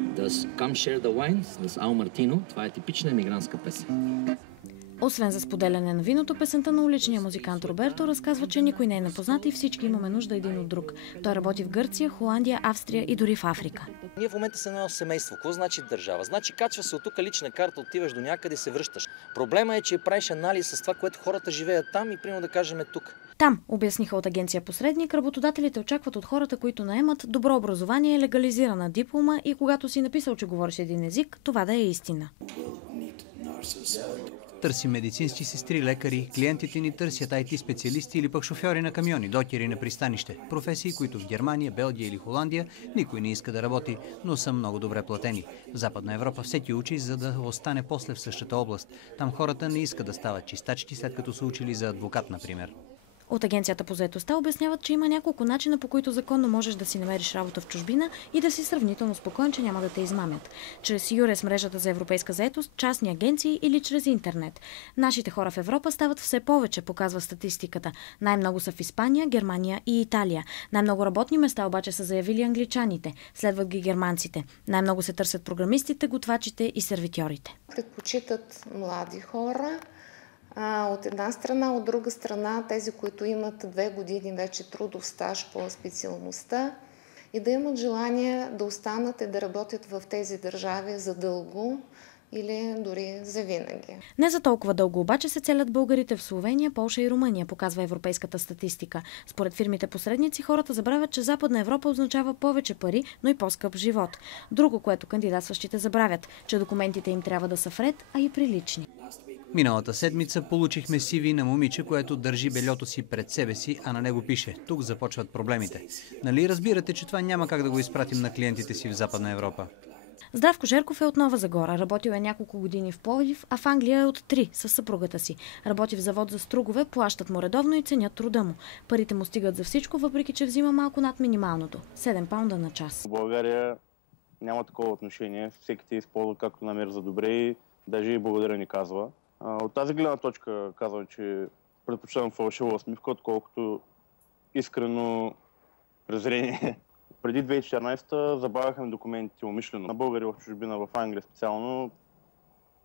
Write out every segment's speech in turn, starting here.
Das Come Share the Wine с Ал Мартино. Това е типична емигрантска песен. Освен за споделяне на виното, песента на уличния музикант Роберто разказва, че никой не е непознат и всички имаме нужда един от друг. Той работи в Гърция, Холандия, Австрия и дори в Африка. Ние в момента сме едно семейство. Какво значи държава? Значи качва се от тук лична карта, отиваш до някъде и се връщаш. Проблема е, че правиш анализ с това, което хората живеят там и примерно да кажем тук. Там, обясниха от агенция Посредник, работодателите очакват от хората, които наемат, добро образование, легализирана диплома и когато си написал, че говориш един език, това да е истина. Търсим медицински сестри, лекари, клиентите ни търсят IT специалисти или пък шофьори на камиони, докери на пристанище. Професии, които в Германия, Белгия или Холандия никой не иска да работи, но са много добре платени. В Западна Европа всеки учи, за да остане после в същата област. Там хората не искат да стават чистачки, след като са учили за адвокат, например. От агенцията по заетостта обясняват, че има няколко начина, по които законно можеш да си намериш работа в чужбина и да си сравнително спокоен, че няма да те измамят. Чрез ЮРЕС, мрежата за европейска заетост, частни агенции или чрез интернет. Нашите хора в Европа стават все повече, показва статистиката. Най-много са в Испания, Германия и Италия. Най-много работни места обаче са заявили англичаните. Следват ги германците. Най-много се търсят програмистите, готвачите и сервитьорите. Предпочитат млади хора. От една страна, от друга страна, тези, които имат 2 години вече трудов стаж по специалността и да имат желание да останат и да работят в тези държави задълго или дори завинаги. Не за толкова дълго обаче се целят българите в Словения, Полша и Румъния, показва европейската статистика. Според фирмите посредници, хората забравят, че Западна Европа означава повече пари, но и по-скъп живот. Друго, което кандидатстващите забравят, че документите им трябва да са вред, а и прилични. Миналата седмица получихме CV на момиче, което държи бельото си пред себе си, а на него пише: тук започват проблемите. Нали разбирате, че това няма как да го изпратим на клиентите си в Западна Европа? Здравко Жерков е от Нова Загора. Работил е няколко години в Пловдив, а в Англия е от 3 със съпругата си. Работи в завод за стругове, плащат му редовно и ценят труда му. Парите му стигат за всичко, въпреки че взима малко над минималното – 7 паунда на час. В България няма такова отношение. Всеки те използва както намери за добре и даже и благодаря ни казва. От тази гледна точка казвам, че предпочитам фалшива усмивка, отколкото искрено презрение. Преди 2014 забавяхме документите умишлено. На българи в чужбина, в Англия специално,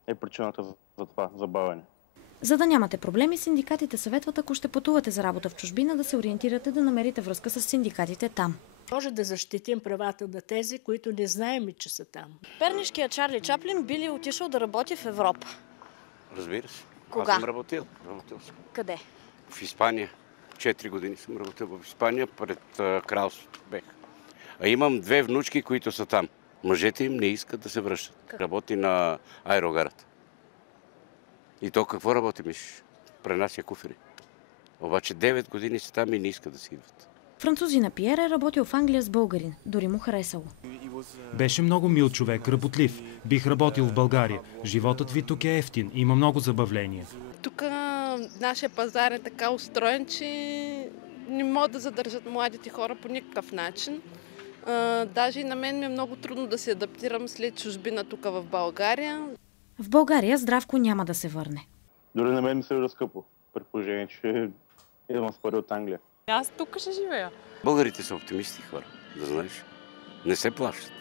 е причината за това забавяне. За да нямате проблеми, синдикатите съветват, ако ще пътувате за работа в чужбина, да се ориентирате да намерите връзка с синдикатите там. Може да защитим правата на тези, които не знаем, че са там. Пернишкият Чарли Чаплин би ли отишъл да работи в Европа? Разбира се. Кога? Аз съм работил съм. Къде? В Испания. 4 години съм работил в Испания, пред кралството бех. А имам 2 внучки, които са там. Мъжете им не искат да се връщат. Работи на аерогарата. И то какво работи, мислиш? Пренася куфери. Обаче 9 години са там и не искат да си идват. Французина Пиер е работил в Англия с българин. Дори му харесало. Беше много мил човек, работлив. Бих работил в България. Животът ви тук е ефтин, има много забавления. Тук нашия пазар е така устроен, че не могат да задържат младите хора по никакъв начин. Даже и на мен ми е много трудно да се адаптирам след чужбина тук в България. В България Здравко няма да се върне. Дори на мен ми се е скъпо, при положение, че идвам с пари от Англия. Аз тук ще живея. Българите са оптимисти хора, да знаеш. Не се плащат.